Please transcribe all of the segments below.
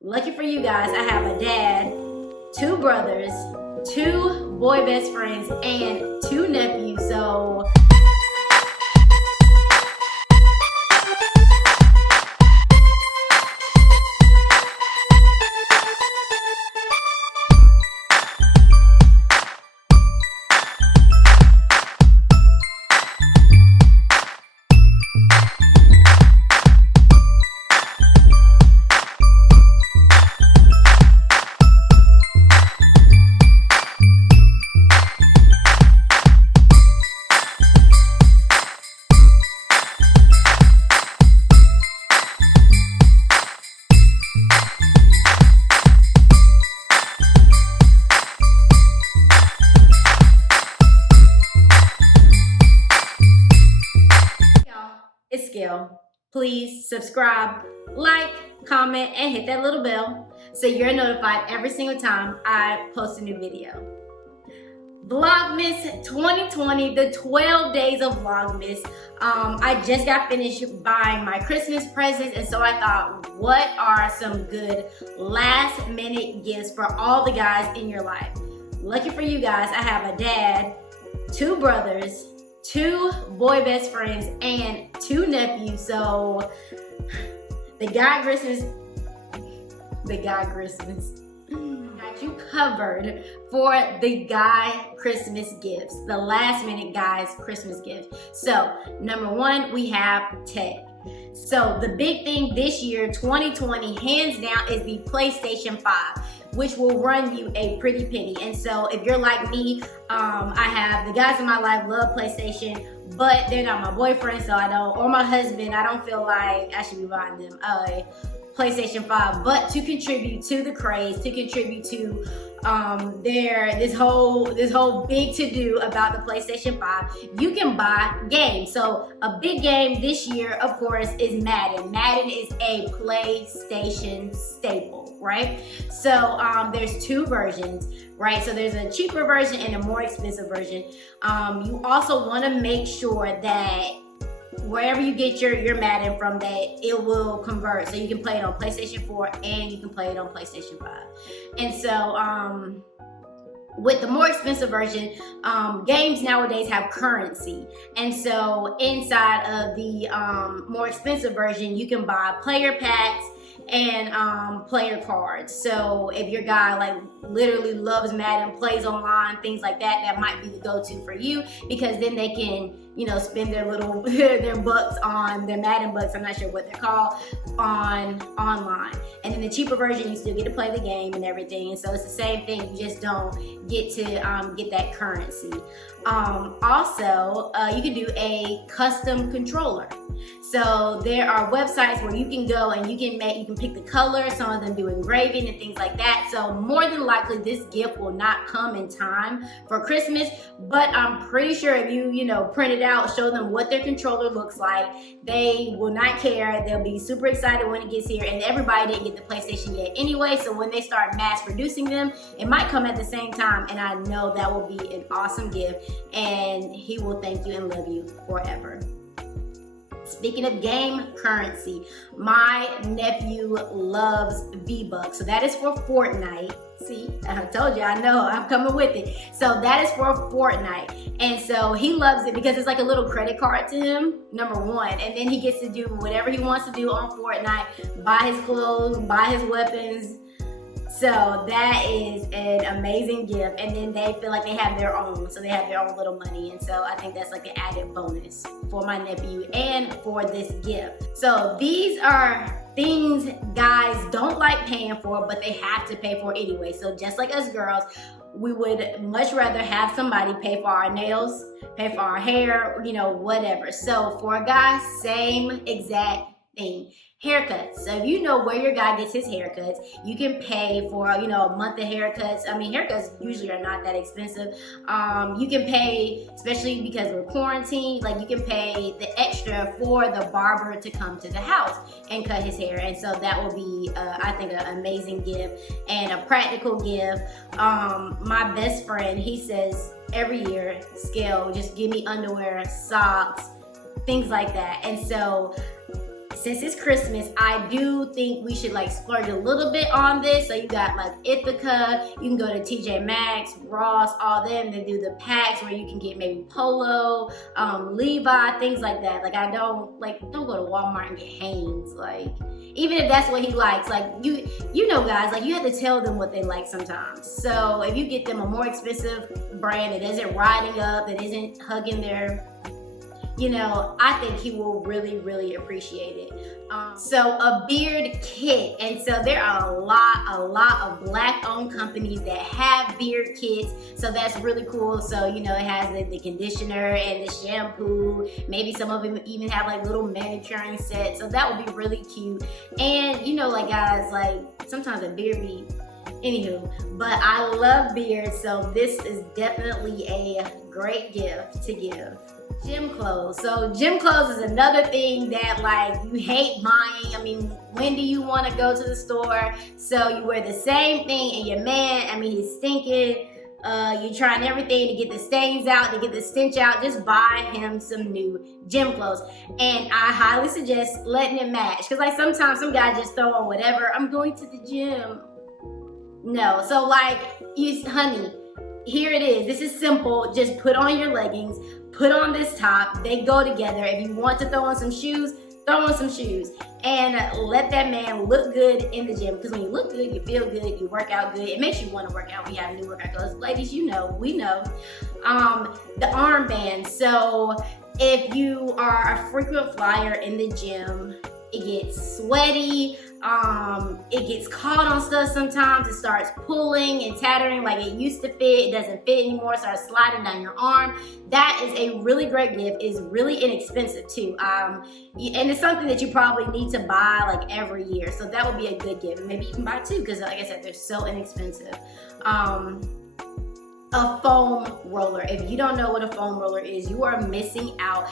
Lucky for you guys, I have a dad, 2 brothers, 2 boy best friends, and 2 nephews. So it's Skill. Please subscribe, like, comment, and hit that little bell so you're notified every single time I post a new video. Vlogmas 2020, the 12 days of Vlogmas. I just got finished buying my Christmas presents, and so I thought, what are some good last minute gifts for all the guys in your life? Lucky for you guys, I have a dad, 2 brothers, 2 boy best friends, and 2 nephews. So the guy Christmas got you covered for the guy Christmas gifts, the last minute guys Christmas gifts. So number 1, we have tech. So the big thing this year, 2020, hands down, is the PlayStation 5, which will run you a pretty penny. And so if you're like me, I have the guys in my life love PlayStation, but they're not my boyfriend, so I don't, or my husband, I don't feel like I should be buying them PlayStation 5. But to contribute to the craze, to contribute to this whole big to-do about the PlayStation 5, you can buy games. So a big game this year, of course, is Madden. Madden is a PlayStation staple, right? So there's 2 versions, right? So there's a cheaper version and a more expensive version. You also want to make sure that wherever you get your Madden from, that it will convert, so you can play it on PlayStation 4 and you can play it on PlayStation 5. And so with the more expensive version, games nowadays have currency, and so inside of the more expensive version, you can buy player packs and player cards. So if your guy like literally loves Madden, plays online, things like that, that might be the go-to for you, because then they can, you know, spend their little their bucks on their Madden bucks, I'm not sure what they're called, on online. And in the cheaper version, you still get to play the game and everything, and so it's the same thing, you just don't get to get that currency. Also, you can do a custom controller. So there are websites where you can go and you can pick the color. Some of them do engraving and things like that. So more than likely this gift will not come in time for Christmas, but I'm pretty sure if you print it out, show them what their controller looks like, they will not care. They'll be super excited when it gets here, and everybody didn't get the PlayStation yet anyway, so when they start mass producing them, it might come at the same time, and I know that will be an awesome gift, and he will thank you and love you forever. Speaking of game currency, my nephew loves V-Bucks. So that is for Fortnite. See, I told you, I know, I'm coming with it. So that is for Fortnite. And so he loves it because it's like a little credit card to him, number 1. And then he gets to do whatever he wants to do on Fortnite, buy his clothes, buy his weapons. So that is an amazing gift, and then they feel like they have their own, so they have their own little money, and so I think that's like an added bonus for my nephew and for this gift. So these are things guys don't like paying for, but they have to pay for anyway. So just like us girls, we would much rather have somebody pay for our nails, pay for our hair, whatever. So for a guy, same exact thing. Haircuts. So if you know where your guy gets his haircuts, you can pay for a month of haircuts. I mean, haircuts usually are not that expensive. You can pay, especially because we're quarantined, like you can pay the extra for the barber to come to the house and cut his hair. And so that will be, I think, an amazing gift and a practical gift. My best friend, he says every year, Scale, just give me underwear, socks, things like that. And so since it's Christmas, I do think we should like splurge a little bit on this. So you got like Ithaca, you can go to TJ Maxx, Ross, all them. They do the packs where you can get maybe Polo, Levi, things like that. Like don't go to Walmart and get Hanes. Like even if that's what he likes, like you know guys, like you have to tell them what they like sometimes. So if you get them a more expensive brand that isn't riding up, that isn't hugging their, you know, I think he will really, really appreciate it. So a beard kit, and so there are a lot of black-owned companies that have beard kits, so that's really cool. So, you know, it has the conditioner and the shampoo. Maybe some of them even have like little manicuring sets, so that would be really cute. And, you know, like guys, like sometimes a beard be, anywho, but I love beards, so this is definitely a great gift to give. Gym clothes. So gym clothes is another thing that like you hate buying. I mean, when do you want to go to the store? So you wear the same thing and your man, I mean, he's stinking. You're trying everything to get the stains out, to get the stench out. Just buy him some new gym clothes. And I highly suggest letting it match. Because like sometimes some guys just throw on whatever. I'm going to the gym. No. So like, honey, here it is. This is simple. Just put on your leggings. Put on this top. They go together. If you want to throw on some shoes, throw on some shoes. And let that man look good in the gym. Because when you look good, you feel good, you work out good. It makes you want to work out when you have new workout clothes. Ladies, you know, we know. The armband. So if you are a frequent flyer in the gym, it gets sweaty. It gets caught on stuff sometimes. It starts pulling and tattering like it used to fit. It doesn't fit anymore. It starts sliding down your arm. That is a really great gift. It's really inexpensive too. And it's something that you probably need to buy like every year. So that would be a good gift. Maybe you can buy two because like I said, they're so inexpensive. A foam roller. If you don't know what a foam roller is, you are missing out.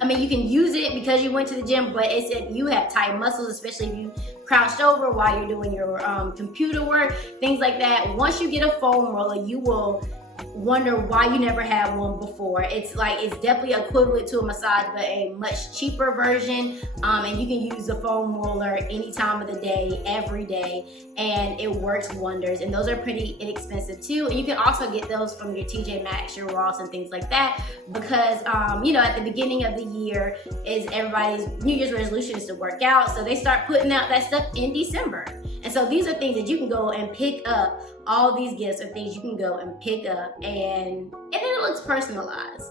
I mean, you can use it because you went to the gym, but it's if you have tight muscles, especially if you crouched over while you're doing your computer work, things like that. Once you get a foam roller, you will wonder why you never had one before. It's definitely equivalent to a massage, but a much cheaper version. And you can use the foam roller any time of the day, every day, and it works wonders. And those are pretty inexpensive too. And you can also get those from your TJ Maxx, your Ross, and things like that, because you know, at the beginning of the year is everybody's New Year's resolution is to work out, so they start putting out that stuff in December. And so these are things that you can go and pick up. All these gifts are things you can go and pick up, and then it looks personalized.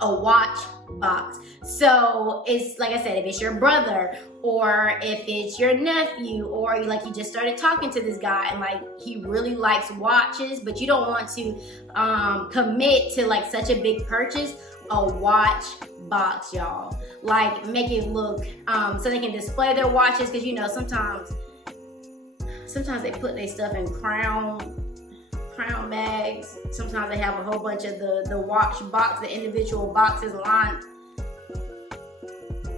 A watch box. So it's like I said, if it's your brother or if it's your nephew, or like you just started talking to this guy and like he really likes watches, but you don't want to commit to like such a big purchase, a watch box, y'all. Like make it look so they can display their watches, because you know sometimes they put their stuff in crown bags. Sometimes they have a whole bunch of the watch box, the individual boxes lined.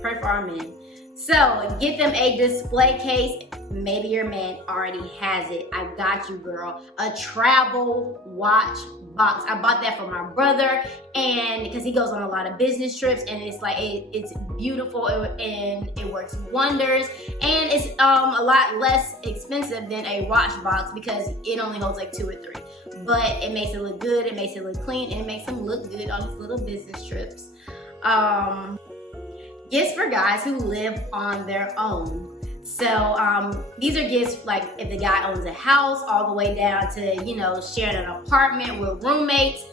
Pray for our men. So get them a display case. Maybe your man already has it. I got you, girl. A travel watch box. I bought that for my brother, and because he goes on a lot of business trips, and it's like it's beautiful, and it works wonders, and it's a lot less expensive than a watch box because it only holds like 2 or 3, but it makes it look good, it makes it look clean, and it makes him look good on his little business trips. Gifts for guys who live on their own. So these are gifts like if the guy owns a house, all the way down to, you know, sharing an apartment with roommates.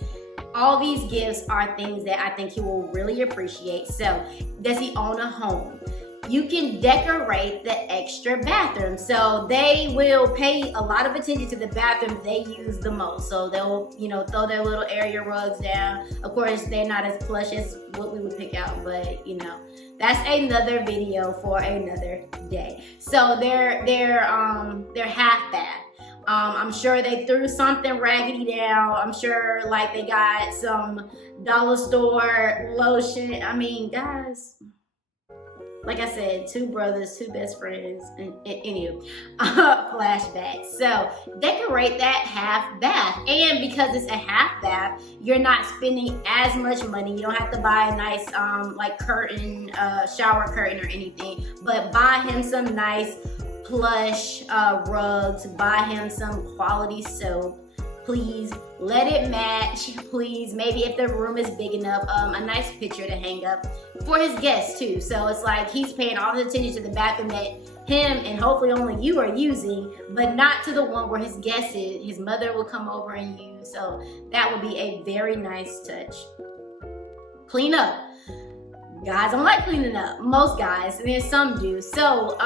All these gifts are things that I think he will really appreciate. So does he own a home? You can decorate the extra bathroom. So they will pay a lot of attention to the bathroom they use the most. So they'll, you know, throw their little area rugs down. Of course, they're not as plush as what we would pick out, but you know, that's another video for another day. So they're half bath. I'm sure they threw something raggedy down. I'm sure like they got some dollar store lotion. I mean, guys, like I said, two brothers, two best friends, and anywho, flashback. So decorate that half bath. And because it's a half bath, you're not spending as much money. You don't have to buy a nice like curtain, shower curtain or anything, but buy him some nice plush rugs, buy him some quality soap. Please let it match. Please, maybe if the room is big enough, a nice picture to hang up for his guests too. So it's like he's paying all the attention to the bathroom that him and hopefully only you are using, but not to the one where his guest is. His mother will come over and use. So that would be a very nice touch. Clean up. Guys don't like cleaning up. Most guys, and then some do. So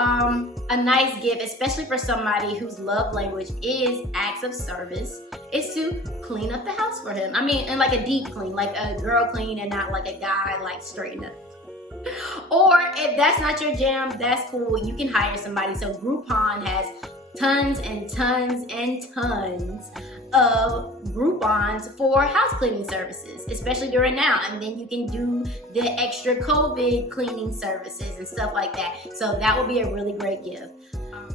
a nice gift, especially for somebody whose love language is acts of service, is to clean up the house for him. I mean, and like a deep clean, like a girl clean and not like a guy like straighten up. Or if that's not your jam, that's cool. You can hire somebody. So Groupon has tons and tons and tons of Groupons for house cleaning services, especially during now. And then you can do the extra COVID cleaning services and stuff like that. So that would be a really great gift.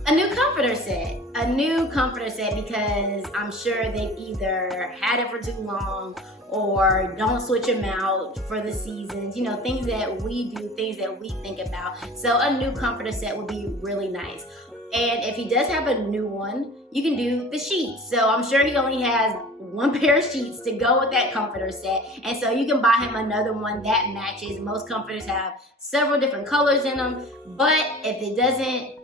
A new comforter set. A new comforter set, because I'm sure they've either had it for too long or don't switch them out for the seasons. You know, things that we do, things that we think about. So a new comforter set would be really nice. And if he does have a new one, you can do the sheets. So I'm sure he only has one pair of sheets to go with that comforter set. And so you can buy him another one that matches. Most comforters have several different colors in them. But if it doesn't,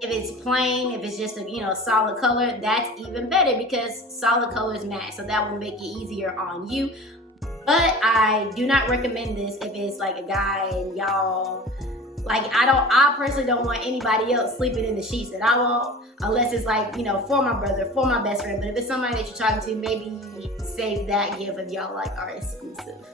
if it's plain, if it's just a solid color, that's even better because solid colors match. So that will make it easier on you. But I do not recommend this if it's like a guy and y'all, like I personally don't want anybody else sleeping in the sheets that I want, unless it's like, for my brother, for my best friend. But if it's somebody that you're talking to, maybe save that gift if y'all like are exclusive.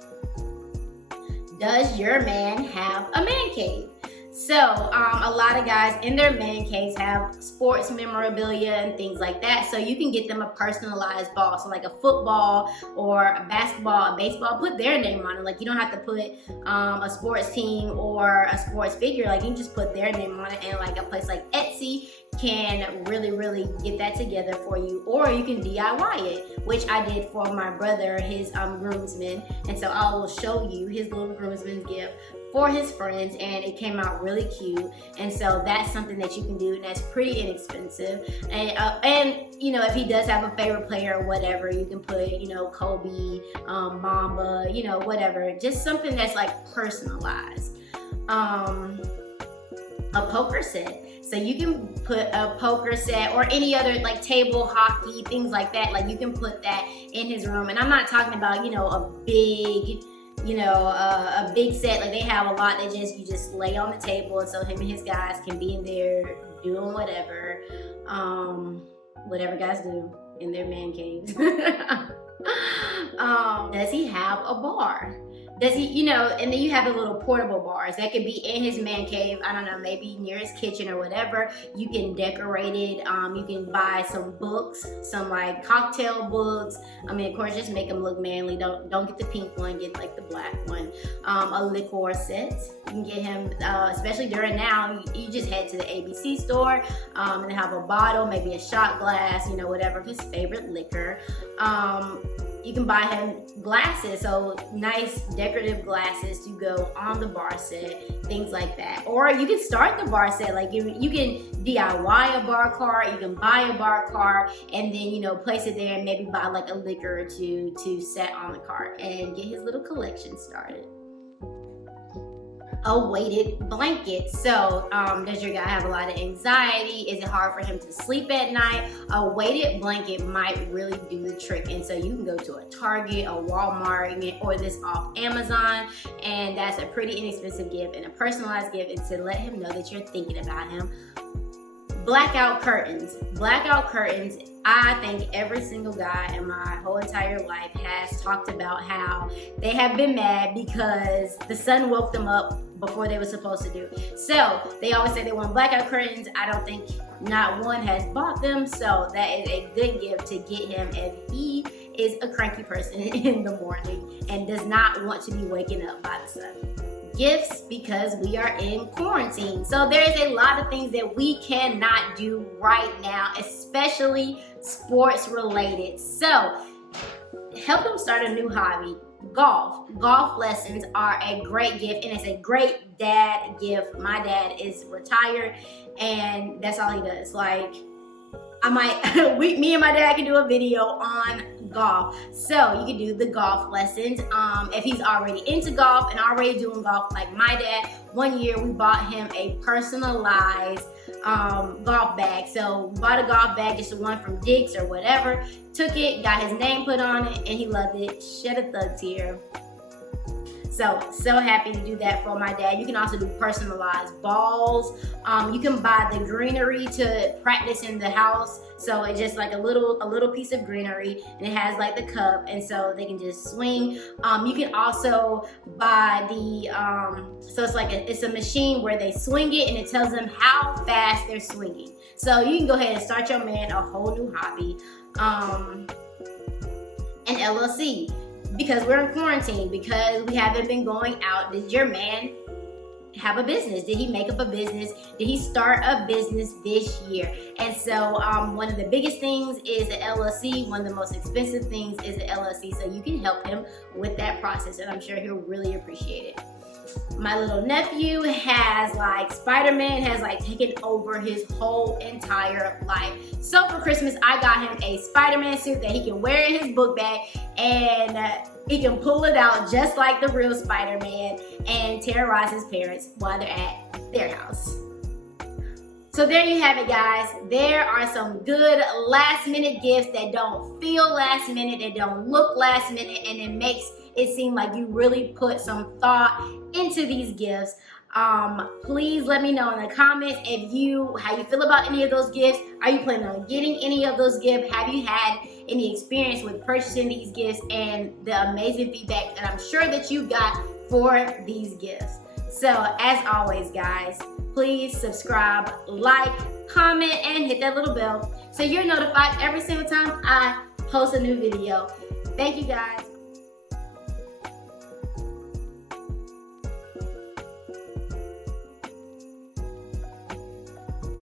Does your man have a man cave? So a lot of guys in their man caves have sports memorabilia and things like that. So you can get them a personalized ball. So like a football or a basketball, a baseball, put their name on it. Like you don't have to put a sports team or a sports figure. Like you can just put their name on it, and like a place like Etsy can really get that together for you. Or you can DIY it, which I did for my brother, his groomsmen. And so I will show you his little groomsman's gift for his friends, and it came out really cute. And so that's something that you can do, and that's pretty inexpensive. And if he does have a favorite player or whatever, you can put Kobe, Mamba, whatever, just something that's like personalized. A poker set. So you can put a poker set or any other like table hockey, things like that. Like you can put that in his room. And I'm not talking about a big a big set. Like they have a lot that you just lay on the table, and so him and his guys can be in there doing whatever guys do in their man caves. Does he have a bar? Does he, and then you have the little portable bars that could be in his man cave. I don't know, maybe near his kitchen or whatever. You can decorate it. You can buy some books, some like cocktail books. I mean, of course, just make them look manly. Don't get the pink one, get like the black one. A liqueur set. You can get him, especially during now, you just head to the ABC store and have a bottle, maybe a shot glass, whatever, his favorite liquor. You can buy him glasses, so nice decorative glasses to go on the bar set, things like that. Or you can start the bar set, like you can DIY a bar cart, you can buy a bar cart, and then place it there and maybe buy like a liquor or two to set on the cart and get his little collection started. A weighted blanket. So does your guy have a lot of anxiety? Is it hard for him to sleep at night? A weighted blanket might really do the trick. And so you can go to a Target, a Walmart, or this off Amazon, and that's a pretty inexpensive gift and a personalized gift, and to let him know that you're thinking about him. Blackout curtains. Blackout curtains, I think every single guy in my whole entire life has talked about how they have been mad because the sun woke them up before they were supposed to do. So they always say they want blackout curtains. I don't think not one has bought them. So that is a good gift to get him if he is a cranky person in the morning and does not want to be waking up by the sun. gifts because we are in quarantine. So there is a lot of things that we cannot do right now, especially sports related. So help him start a new hobby. Golf lessons are a great gift, and it's a great dad gift. My dad is retired, and that's all he does. Like, I might, me and my dad can do a video on golf. So you can do the golf lessons. If he's already into golf and already doing golf like my dad, one year we bought him a personalized golf bag. So we bought a golf bag, just the one from Dick's or whatever. Took it, got his name put on it, and he loved it. Shed a thug tear. So happy to do that for my dad. You can also do personalized balls. You can buy the greenery to practice in the house. So it's just like a little piece of greenery, and it has like the cup, and so they can just swing. You can also buy the so it's a machine where they swing it, and it tells them how fast they're swinging. So you can go ahead and start your man a whole new hobby. An LLC. Because we're in quarantine, because we haven't been going out. Did your man have a business? Did he make up a business? Did he start a business this year? And so one of the biggest things is the LLC. One of the most expensive things is the LLC. So you can help him with that process, and I'm sure he'll really appreciate it. My little nephew has Spider-Man has taken over his whole entire life. So for Christmas, I got him a Spider-Man suit that he can wear in his book bag, and he can pull it out just like the real Spider-Man and terrorize his parents while they're at their house. So there you have it, guys. There are some good last minute gifts that don't feel last minute, that don't look last minute, and it makes it seem like you really put some thought into these gifts. Please let me know in the comments how you feel about any of those gifts. Are you planning on getting any of those gifts? Have you had any experience with purchasing these gifts and the amazing feedback that I'm sure that you got for these gifts? So as always, guys, please subscribe, like, comment, and hit that little bell so you're notified every single time I post a new video. Thank you, guys.